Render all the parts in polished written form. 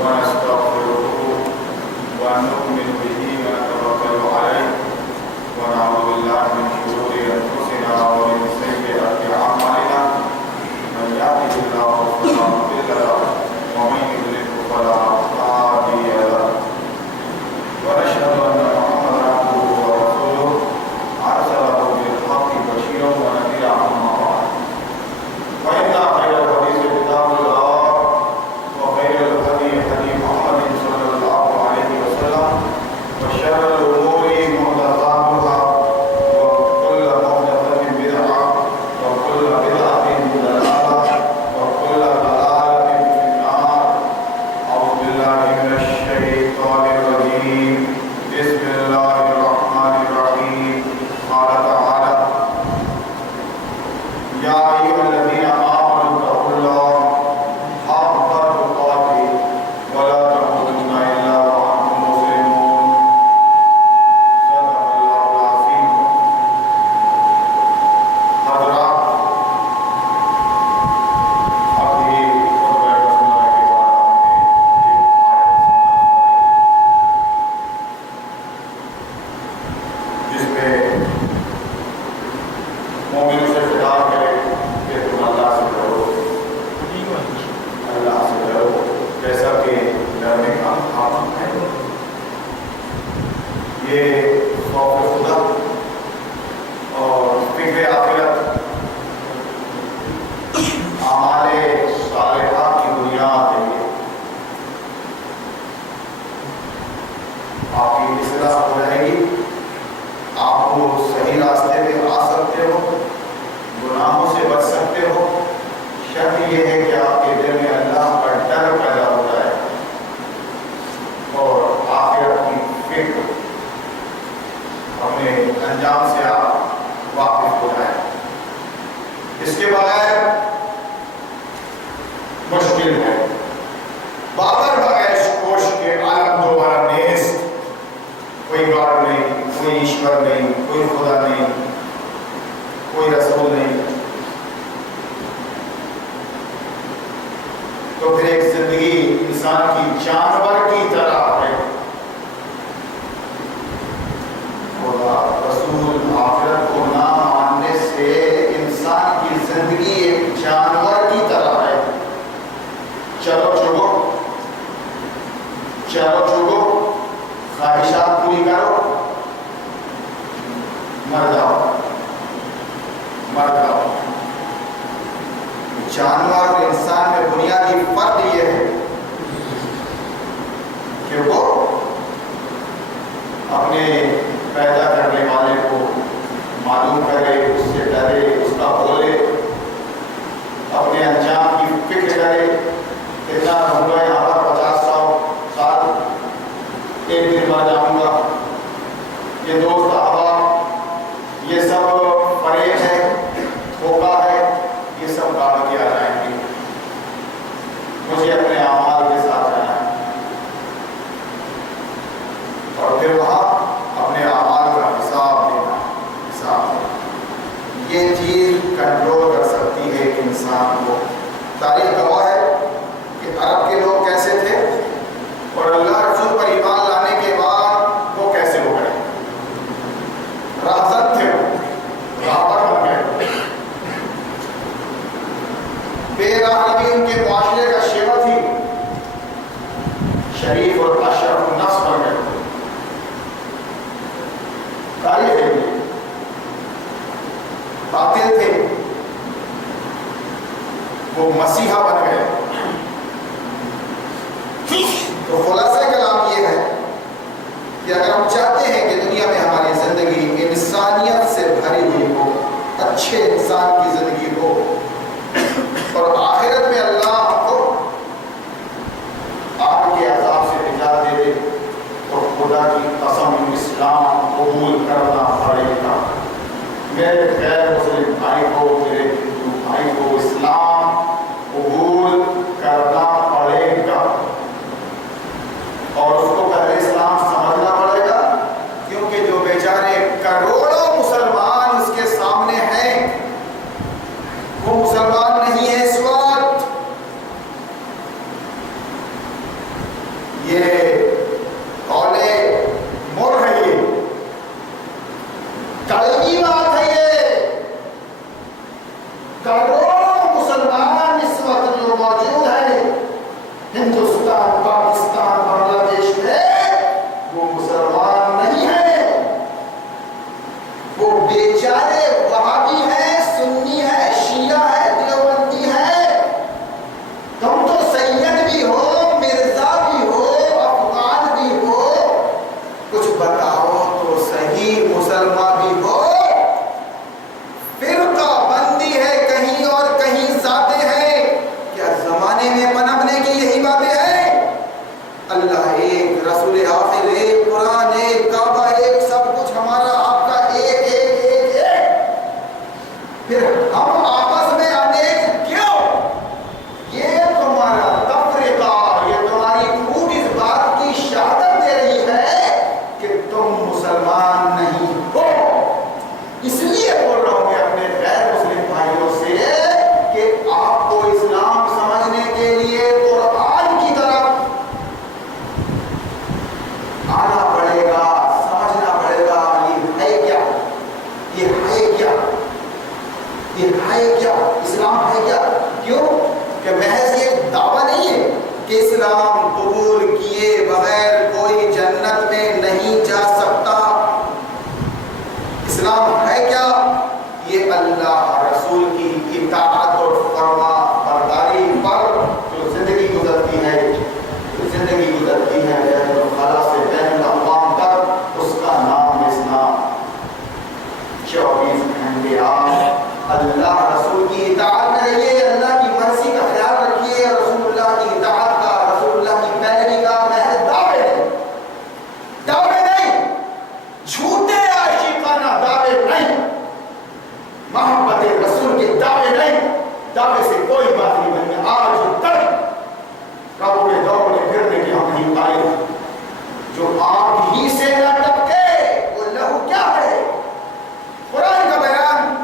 ونستغفره ونؤمن به ونتوكل عليه ونعوذ بالله من شرور أنفسنا ومن سيئات أعمالنا من يهده الله فلا مضل له ومن يضلل فلا هادي له ونشهد أن محمدا عبده ورسوله أرسله بالحق بشيرا ونذيرا أما بعد فإن خير الحديث كتاب الله وخير الهدي هدي محمد صلى الله عليه وسلم وشر الأمور محدثاتها وكل محدثة بدعة وكل بدعة ضلالة وكل ضلالة في النار. أعوذ بالله من الشيطان الرجيم. بسم الله الرحمن الرحيم. قال تعالى: يا أيها الذين آمنوا اتقوا الله حق تقاته ولا تموتن إلا وأنتم مسلمون. صدق الله العظيم. حضرات، ابھی خطبہ رسول کے بعد جس میں مومنوں سے خطاب کرے کہ تم اللہ سے ڈرو، اللہ سے ڈرو جیسا کہ ڈرنے کا حق ہے. یہ خوف خدا اور فکر آخرت اعمال صالحہ کی بنیاد ہے. آپ کی اصلاح ہو جائے گی، آپ کو صحیح راستے پہ آ سکتے ہو، گناہوں سے بچ سکتے ہو. شرط یہ ہے کہ آپ کے دل میں اللہ کا ڈر پیدا ہو جائے اور آخرت کی فکر اپنے انجام سے آپ واقف ہو جائیں. اس کے بغیر مشکل ہے. بغیر کوش کے عالم دوبارہ نیست، کوئی گاڈ نہیں، کوئی ایشور نہیں، کوئی خدا نہیں، کوئی رسول نہیں. تو پھر ایک زندگی انسان کی جانور کی طرح ہے. خدا، رسول، آخرت کو نہ ماننے سے انسان کی زندگی ایک جانور کی طرح ہے. چلو چگو، چلو چگو، خواہشات پوری کرو، مر جاؤ، مر جاؤ. جانور اور انسان میں بنیادی فرق یہ ہے کہ وہ اپنے پیدا کرنے والے کو معلوم کرے، اس سے ڈرے، اس کا بولے، اپنے انجام کی فکر کرے. اتنا رہوں گا یہاں پر 50-100 سال، ایک دن مر جاؤں گا. یہ دوست احباب، یہ سب فریب ہے، دھوکہ ہے، یہ سب گاڑ کے آ جائیں گے. مجھے اپنے اعمال کے ساتھ جانا ہے اور پھر وہاں اپنے اعمال کا حساب دینا. حساب یہ چیز کنٹرول کر سکتی ہے ایک انسان کو. تاریخ گواہ ہے کہ عرب کے لوگ کیسے تھے اور اللہ رسول پر ایمان لانے کے بعد وہ کیسے ہو گئے. راہزن تھے، وہ راہبر بن گئے. بے راہی ان کے معاشرے کا شیوا تھی، شریف اور اشرف النفس بن گئے. تاریخ ہے، باطل تھے، وہ مسیحا بن گئے. تو خلاصہ کلام یہ ہے کہ اگر ہم چاہتے ہیں کہ دنیا میں ہماری زندگی انسانیت سے بھری ہوئی ہو، اچھے انسان کی زندگی ہو اور آخرت میں اللہ ہم کو آگ کے عذاب سے نجات دے دے، تو خدا کی قسم اسلام قبول کرنا پڑے گا. میرے غیر مسلم بھائی کو، میرے ہندو بھائی کو اسلام قبول کرنا پڑے گا اور اس کو پہلے اسلام سمجھنا پڑے گا، کیونکہ جو بیچارے کروڑوں مسلمان اس کے سامنے ہیں وہ مسلمان نہیں ہے. اس وقت یہ قول مر ہے، یہ کڑوی بات ہے، یہ کروڑوں مسلمان اس وقت جو موجود ہیں ہندوستان، پاکستان، بنگلہ دیش میں، وہ مسلمان نہیں ہیں، وہ بیچارے وہابی ہیں، سنی ہے، شیعہ ہے، دیوبندی ہے۔ تم تو سید بھی ہو، مرزا بھی ہو، افغان بھی ہو، کچھ بتاؤ تو صحیح، مسلمان بھی ہو۔ فرقہ بندی ہے کہیں اور کہیں ذاتیں ہیں، کیا زمانے میں پنپنے کی یہی باتیں ہیں؟ اللہ ایک، رسول آخر ایک، قرآن ایک، کعبہ ایک، سب کچھ ہمارا آپ کا ایک ایک ایک ایک، پھر ہم آپس میں انیک کیوں؟ یہ تمہارا تفریقہ، یہ تمہاری پھوٹ اس بات کی شہادت دے رہی ہے کہ تم مسلمان نہیں ہو۔ اس لیے بول رہا ہوں میں اپنے غیر مسلم بھائیوں سے کہ آپ کو اسلام سمجھنے کے لیے قرآن کی طرف آنا پڑے گا، سمجھنا پڑے گا، یہ ہے کیا، یہ ہے کیا، یہ ہے کیا، اسلام ہے کیا؟ کیوں کہ محض یہ دعویٰ نہیں ہے کہ اسلام قبول کیے بغیر کوئی جنت میں نہیں جا سکتا۔ اسلام ہے کیا؟ یہ اللہ رسول کی اطاعت اور فرما برداری پر جو زندگی گزرتی ہے، زندگی گزرتی ہے بین الخلا سے بین الاقوام تک، اس کا نام اسلام۔ 24 گھنٹے آپ اللہ رسول کی اطاعت میں رہیے، اللہ کی مرضی کا خیال رکھیے، رسول اللہ کی اطاعت کا، رسول اللہ کی پیروی کا محض دعوے نہیں، دعوے نہیں، جھوٹے عاشقانہ دعوے نہیں، محبت رسول کے دعوے نہیں، دعوے سے کوئی بات نہیں بنی۔ آج تک ربوڑے دوڑے پھرنے کی ہم نہیں پائے، جو آپ ہی سے نہ ٹپکے وہ لہو کیا ہے؟ قرآن کا بیان،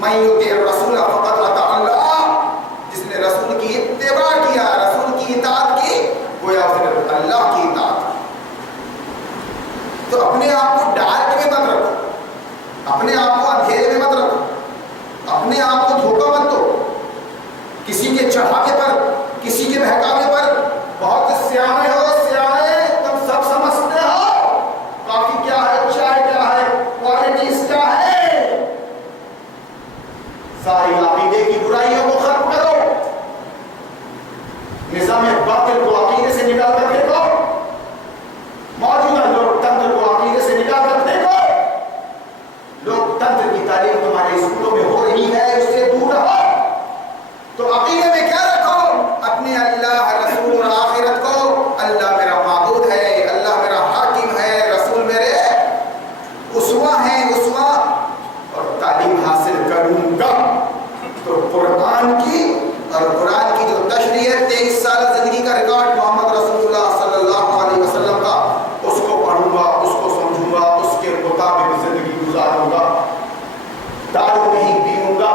من یطع الرسول فقد اطاع اللہ، جس نے رسول کی اتباع کیا، رسول کی اطاعت کی، گویا اس نے اللہ کی اطاعت کی۔ تو اپنے آپ کو ڈارک میں مت رکھو، اپنے آپ کو اندھیرے میں مت رکھو، اپنے آپ کو دھوکہ مت دو کسی کے چڑھاوے پر، کسی کے بہکاوے پر۔ بہت سیانے ہو، سیانے تم سب سمجھتے ہو کافی کیا ہے، چائے کیا ہے، کوالٹیز کیا ہے۔ ساری عقیدے کی برائیوں کو ختم کرو، نظام باطل کو عقیدے سے نکال کر پھینکو، موجودہ لوگ تنتر کو عقیدے سے نکال کر پھینکو۔ لوگ تنتر کی تعلیم تمہارے اسکولوں میں ہو رہی ہے، اس سے دور رہو۔ تو عقیدے میں کیا رکھو؟ اپنے اللہ، رسول اور آخرت کو، اللہ میرا معبود ہے، اللہ میرا حاکم ہے، رسول میرے اسوہ ہیں، اسوہ، اور تعلیم حاصل کروں گا۔ تو قرآن کی اور قرآن کی جو تشریح ہے، 23 سال زندگی کا ریکارڈ محمد رسول اللہ صلی اللہ علیہ وسلم کا، اس کو پڑھوں گا، اس کو سمجھوں گا، اس کے مطابق زندگی گزاروں گا، دارو نہیں پیوں گا،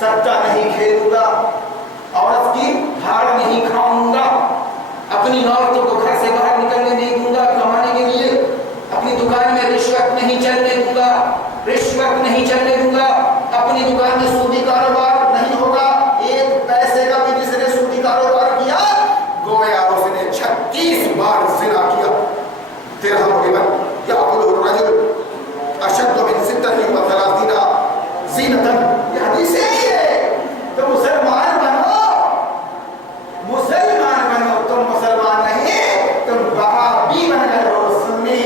سچا نہیں کھیلوں گا، عورت کی دھاڑ نہیں کھاؤں گا، اپنی عورتوں کو گھر سے باہر نکلنے نہیں دوں گا کمانے کے لیے، اپنی دکان میں رشوت نہیں چلنے دوں گا، رشوت نہیں چلنے دوں گا، اپنی دکان میں سودی کاروبار نہیں ہوگا۔ ایک پیسے کا بھی جس نے سودی کاروبار کیا، گویا اس نے 36 بار زنا کیا۔ درہم ربا یأکلہ الرجل اشد من 36 زینۃ، یہ حدیث ہے۔ تو مسلمان بنو، مسلمان بنو، تم مسلمان نہیں، تم وہابی بن گئے ہو، سنی۔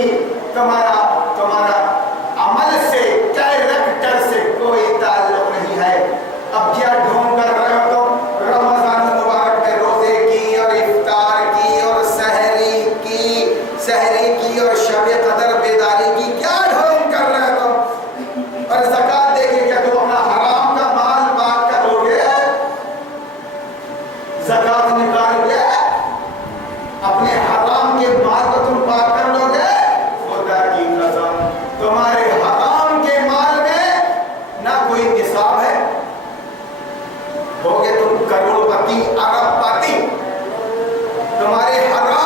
تمہارا عمل سے، کیریکٹر سے کوئی تعلق نہیں ہے۔ اب کیا ڈھونڈ کر رہے ہو تم؟ رمضان مبارک میں روزے کی اور افطار کی اور سحری کی اور شب قدر بیداری کی کیا ڈھونڈ کر رہے ہو تم؟ اور زکات دے کے کیا تم اپنا حرام کا مال پاک کرو گے؟ زکات نکال کے اپنے حرام کے مال کو تم پاک کر لو گے؟ خدا کی قسم، تمہارے حرام کے مال میں نہ کوئی نصاب ہے، ہوگے تم کروڑ پتی، ارب پتی، تمہارے حرام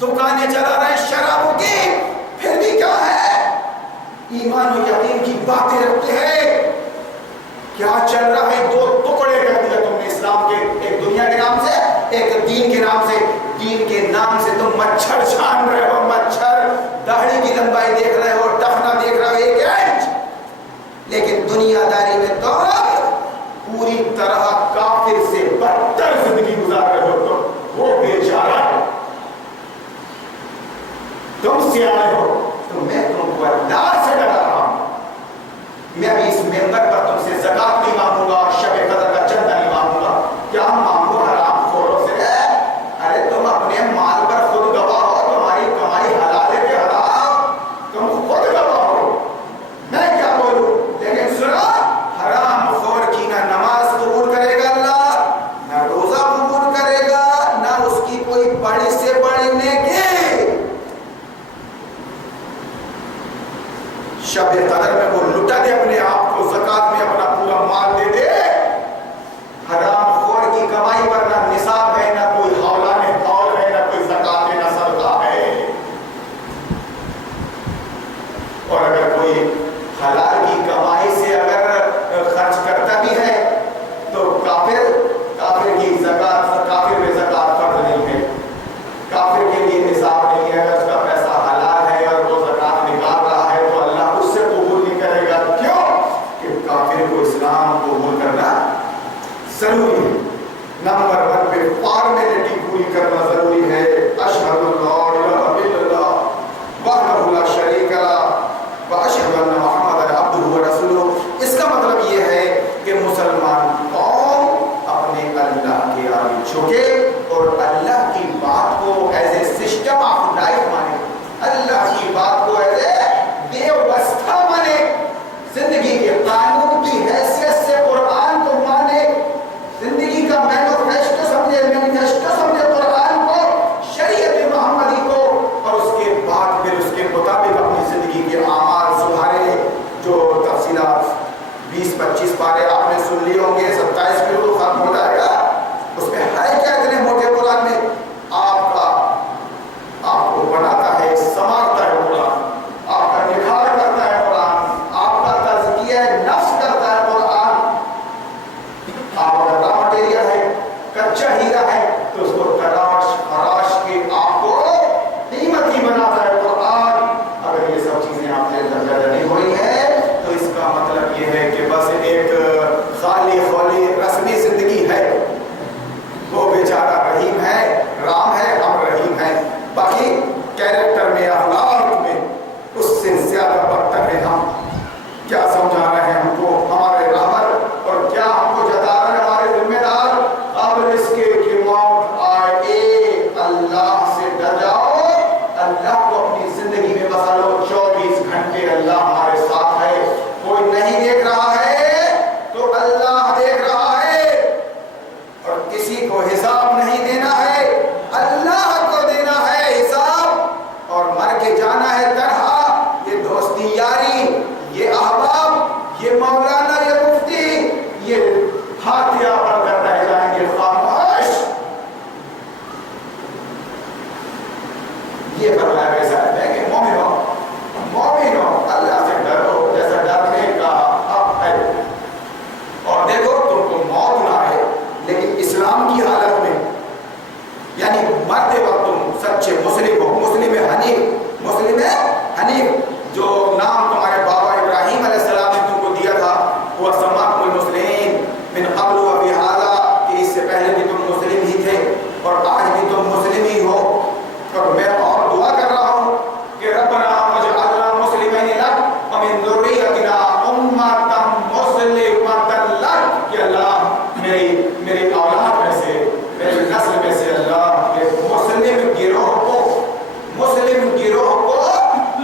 دکانیں چلا رہے ہیں شرابوں کی، پھر بھی کیا ہے؟ ایمان و یقین کی باتیں رکھتے ہیں۔ کیا چل رہا ہے؟ دو ٹکڑے کر دیا تم نے اسلام کے، ایک دنیا کے نام سے، ایک دین کے نام سے۔ دین کے نام سے تم مچھر چھان رہے ہو، مچھر، داڑھی کی لمبائی دیکھ رہے ہو، ٹخنا دیکھ رہے ہو 1 انچ، لیکن دنیا داری میں تو پوری طرح کافر سے بدتر زندگی گزار رہے ہو تم۔ وہ بیچارہ تم سے آئے ہو تو میں تم کو اللہ سے ڈرا رہا ہوں۔ میں ابھی اس ممبر پر تم سے زکات نہیں مانگوں گا، شب قدر کا چندہ نہیں مانگوں گا۔ کیا مانگو حرام خوروں سے؟ ارے تم اپنے مال پر خود گواہ ہو، تمہاری کمائی حلال ہے کہ حرام، تم خود گواہ ہو، میں کیا بولوں؟ لیکن سنو، حرام خور کی نہ نماز قبول کرے گا اللہ، نہ روزہ قبول کرے گا، نہ اس کی کوئی بڑی سے بڑی نیکی۔ شب قدر میں وہ لٹا دے اپنے آپ کو، زکات میں اپنا پورا مال دے دے، حرام خور کی کمائی پر نہ نصاب ہے، نہ کوئی حولان حول ہے، نہ کوئی زکات ہے، نہ صدقہ ہے۔ اور اگر کوئی حلال کی کمائی سے اگر خرچ کرتا بھی ہے تو کافر کی زکات، کافر میں زکات فرض نہیں ہے، کافر کے لیے نصاب نہیں ہے۔ اگر اس کا پیسہ حلال ہے اور وہ زکات نکال رہا ہے تو اللہ اس سے قبول نہیں کرے گا۔ کیوں؟ کہ کافر کو اسلام قبول کرنا ضروری ہے۔ نمبر 1 پہ فارمیلٹی پوری کرنا ضروری ہے۔ اشہد اللہ الہ الا اللہ وحدہ لا شریک لہ واشہد ان محمد عبدہ ورسولہ۔ اس کا مطلب یہ ہے کہ مسلمان قوم اپنے اللہ کے آگے جھکے اور اللہ کی بات کو as a system of life مانے، اللہ کی بات کو ایز اے ویوستھا مانے، زندگی کے قانون کی حیثیت سے قرآن کو مانے، زندگی کا مینیفیسٹو سمجھے قرآن کو، شریعت محمدی کو، اور اس کے بعد پھر اس کے مطابق اپنی زندگی کے اعمال سدھارے۔ جو تفصیلات 20-25 پارے آپ نے سن لیے ہوں گے، 27 میں تو ختم ہو جائے گا۔ اس میں ہے کیا اتنے موٹے قرآن میں؟ آپ کو بناتا ہے، سنوارتا ہے قرآن، آپ کا نکھار کرتا ہے قرآن، آپ کا تزکیہ نفس کرتا ہے قرآن۔ آپ اگر را مٹیریل ہے، کچا ہیرا ہے، تو اس کو تراش خراش کے آپ کو قیمتی بناتا ہے قرآن۔ اگر یہ سب چیزیں آپ کے اندر نہیں ہوئی ہیں تو اس کا مطلب یہ ہے کہ بس ایک خالی خولی رسمی زندگی ہے۔ وہ بیچارہ رحیم ہے، رام ہے، ہم رحیم ہیں، باقی کیریکٹر میں، اخلاق میں اس سے زیادہ بدتر ہے ہم۔ کیا سمجھا رہے ہیں ہم کو ہمارے رہبر، اور کیا ہم کو جتا رہے ہیں ہمارے ذمہ دار؟ قبل اس کے کہ موت آئے اللہ سے ڈر جاؤ، اللہ کو اپنی زندگی میں بسا لو۔ 24 گھنٹے اللہ ہمارے ساتھ ہے، کوئی نہیں دیکھ رہا ہے تو اللہ دیکھ رہا ہے، اور کسی کو حساب نہیں دینا ہے، اللہ کو دینا ہے حساب، اور مر کے جانا ہے طرح۔ یہ دوستی یاری، یہ احباب، یہ مولانا، یہ مفتی، یہ ہاتھیہ بن کر رہ جائیں گے خاموش۔ یہ فرمایا گیا صاحب ہے کہ مومن ہو، اللہ سے ڈرو جیسا ڈرنے کا حق ہے۔ اور دیکھو تم کو موت نہ آئے لیکن اسلام کی حالت میں، یعنی مرتے وقت تم سچے مسلم ہو، مسلم حنیف، جو نام تمہارے بابا ابراہیم علیہ السلام نے تم کو دیا تھا، وہ سماکم المسلمین من قبل و فی ھذا، کہ اس سے پہلے بھی تم مسلم ہی تھے اور آج بھی تم مسلم ہی ہو۔ اور میں اور دعا کر رہا ہوں کہ ربنا واجعلنا مسلمین لک ومن ذریتنا امۃ مسلمۃ لک، کہ اللہ میری اولاد میں سے، میری نسل میں سے اللہ کے مسلم گروہ کو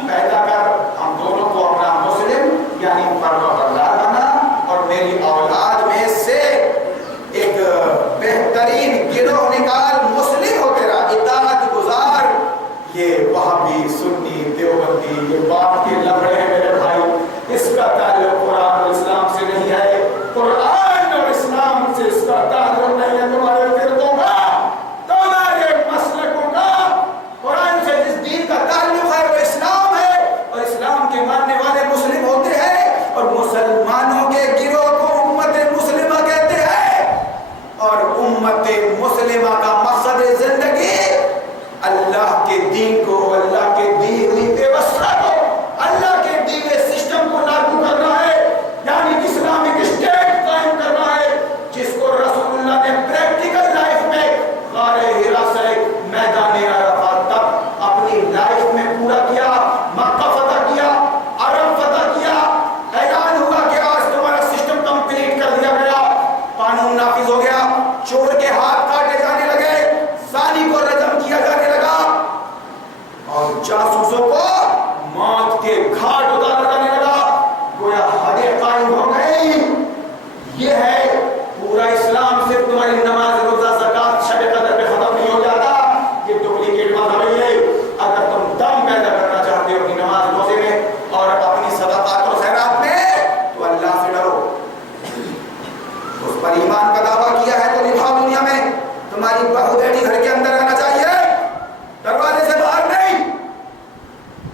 پیدا کر، ہم دونوں کو اپنا مسلم یعنی فرما بردار بنا، اور میری اولاد میں سے ایک بہترین گروہ نکال، مسلم ہو تیرا، اطاعت گزار۔ یہ وہابی، سنی، دیوبندی، یہ بات کے لفڑے ہیں میرے بھائی، اس کا تعلق قرآن اور اسلام سے نہیں ہے، قرآن اور اسلام سے اس کا تعلق نہیں ہے، تمہارے فرقوں کا، تمہارے مسلکوں کا، قرآن تعلق ہے وہ اسلام ہے، اور اسلام کے ماننے والے مسلم ہوتے ہیں، اور مسلمانوں کے گروہ کو امت مسلمہ کہتے ہیں، اور امت مسلمہ کا مقصد زندگی اللہ کے دین کو، اللہ کے دی ہوئی ویوستھا کو، اللہ کے دی ہوئے سسٹم کو لاگو کرنا ہے، یعنی اسلامک اسٹیٹ قائم کرنا ہے، جس کو رسول اللہ نے پریکٹیکل لائف میں غار حرا سے میدان عرفات تک اپنی لائف میں پورا کیا، مکہ فتح کیا، عرب فتح کیا، اعلان ہوا کہ آج تمہارا سسٹم کمپلیٹ کر دیا گیا، قانون نافذ ہو گیا، چور کے ہاتھ کاٹے جانے لگے، زانی کو رجم کیا جانے لگا، اور جاسوسوں کو موت کے گھاٹ اتارا جانے لگا، گویا حدیں قائم ہو گئی۔ یہ ہے پورا اسلام، صرف تمہاری نماز روزہ زکات شب قدر پہ ختم نہیں ہو جاتا، یہ ڈپلیکیٹ مذہب ہے۔ اگر تم دم پیدا کرنا چاہتے ہو اپنی نماز روزے میں اور اپنی صدقات اور خیرات میں، تو اللہ سے ڈرو، اس پر ایمان کا دعویٰ کیا ہے تو نبھاؤ۔ دنیا میں تمہاری بہو بیٹی گھر کے اندر آنا چاہیے، دروازے سے باہر نہیں،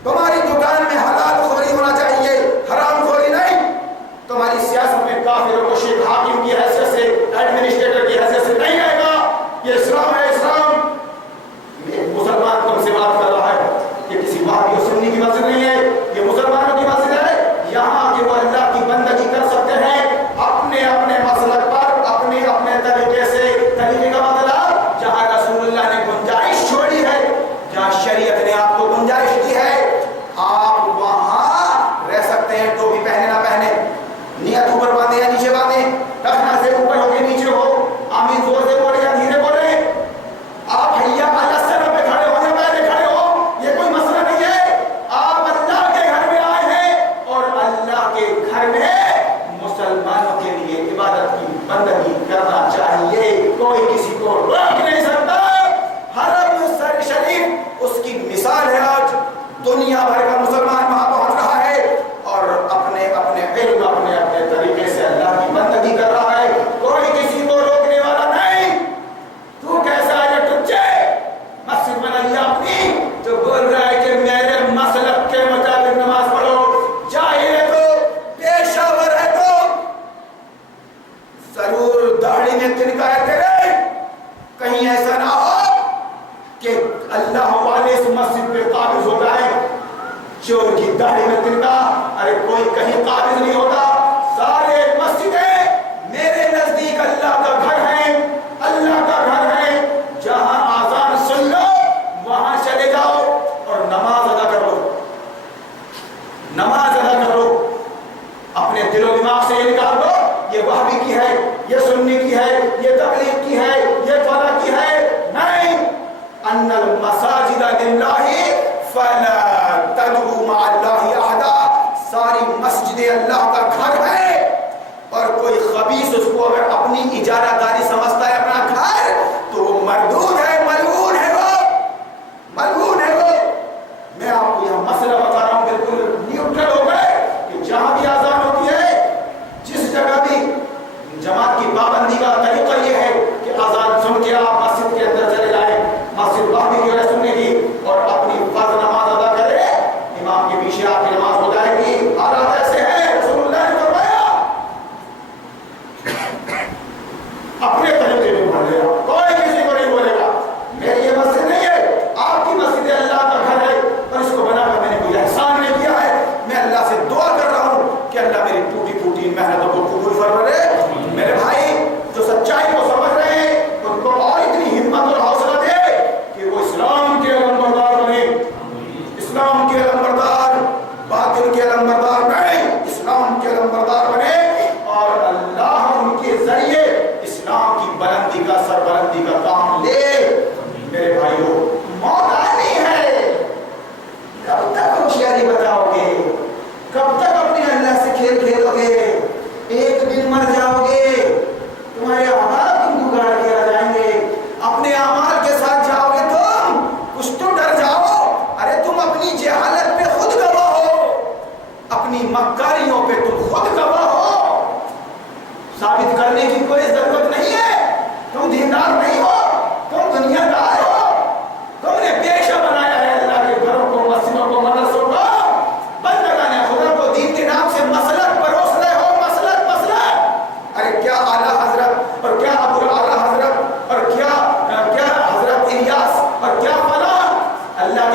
تمہاری دکان میں حلال خوری ہونا چاہیے، حرام خوری نہیں، تمہاری سیاست میں کافروں کو شیخ حاکم کی حیثیت سے، ایڈمنسٹریٹر کی حیثیت سے نہیں رہے گا۔ یہ اسلام ہے۔ اسلام ایک مسلمان تم سے بات کر رہا ہے، یہ کسی وہابی اور سنی کی مسجد نہیں ہے، یہ مسلمانوں کی مسجد ہے، یہاں کہ وہ اللہ کی بندگی کر سکتے ہیں اپنے اپنے مسلک پر، اپنے اپنے طریقے سے۔ طریقے کا مطلب جہاں رسول اللہ نے گنجائش چھوڑی ہے، جہاں شریعت نے آپ کو گنجائش دی ہے، آپ وہاں رہ سکتے ہیں، ٹوپی پہنے نہ پہنے، نیت اوپر باندھے یا نیچے باندھے، ٹخنا سے اوپر ہو کے نیچے ہو، آمین زور سے بولے یا دھیرے بولے، آپ حیا علی الصلاۃ پہ کھڑے ہو یا پہلے کھڑے ہو، یہ کوئی مسئلہ نہیں ہے۔ آپ اللہ کے گھر میں آئے ہیں، اور اللہ کے گھر میں مسلمانوں کے لیے عبادت کی بندگی کرنا چاہیے، کوئی کسی کو روک نہیں سکتا۔ حرم شریف اس کی مثال ہے، آج دنیا بھر کا مسلمان وہاں پہنچ رہا ہے اور اپنے اپنے علم، اپنے اپنے طریقے سے اللہ کی بندگی کر رہا ہے، کوئی کسی کو روکنے والا نہیں۔ تو کیسا ہے ٹچے مسجد بنائی اپنی تو بول رہا ہے کہ میرے مسلک کے مطابق نماز پڑھو، جاہل ہے تو، پیشہ ور ہے تو، ضرور داڑھی میں تنکا ہے تیرے، کہیں ایسا نہ ہو کہ اللہ والے اس مسجد پہ قابض ہو جائے۔ چور کی داڑھی میں تنکا، ارے کوئی کہیں قابض نہیں ہوتا، سارے مسجدیں میرے نزدیک اللہ کا گھر ہے، اللہ کا گھر ہے، جہاں آذان سن لو وہاں چلے جاؤ اور نماز ادا کرو، نماز ادا کرو، اپنے دل و دماغ سے یہ نکال دو یہ وہابی کی ہے، یہ سنی کی ہے، یہ تبلیغ کی ہے، یہ فلاں کی ہے، نہیں۔ ان المساجد للہ فلا تدعوا مع اللہ احدا، ساری مسجدیں اللہ کا گھر ہے، اور کوئی خبیث اس کو اگر اپنی اجارہ داری سمجھتا ہے اپنا گھر، تو وہ مردود ہے، ملعون ہے، وہ ملعون ہے وہ۔ میں آپ کو یہاں مسئلہ بتا رہا ہوں، بالکل نیوٹرل ہو گئے کہ جہاں بھی آزان ہوتی ہے، جس جگہ بھی جماعت کی پابندی کا طریقہ یہ ہے کہ آزان سن کے آپ مسجد کے اندر چلے جائیں، مسجد وہابی کی وجہ سننے کی، اور اپنی فرض نماز ادا کرے، امام کے پیچھے آپ کی نماز ہو جائے گی۔ حالات ایسے ہیں، رسول اللہ نے فرمایا اپنے طریقے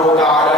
سبحانہ و تعالی